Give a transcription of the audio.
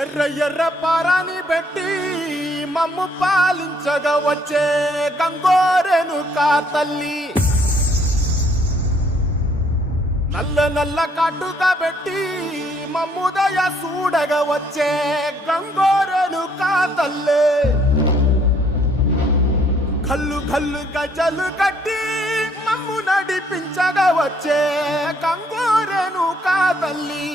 ఎర్ర ఎర్ర పారాని పెట్టి మమ్ము పాలించగా వచ్చే గంగోరెను కా తల్లి నల్ల నల్ల కాటుగా పెట్టి మమ్ముదయ చూడగా వచ్చే గంగోరెను కా తల్లి కల్లు కల్లు గజలు కట్టి మమ్ము నడిపించగా వచ్చే గంగోరెను కా తల్లి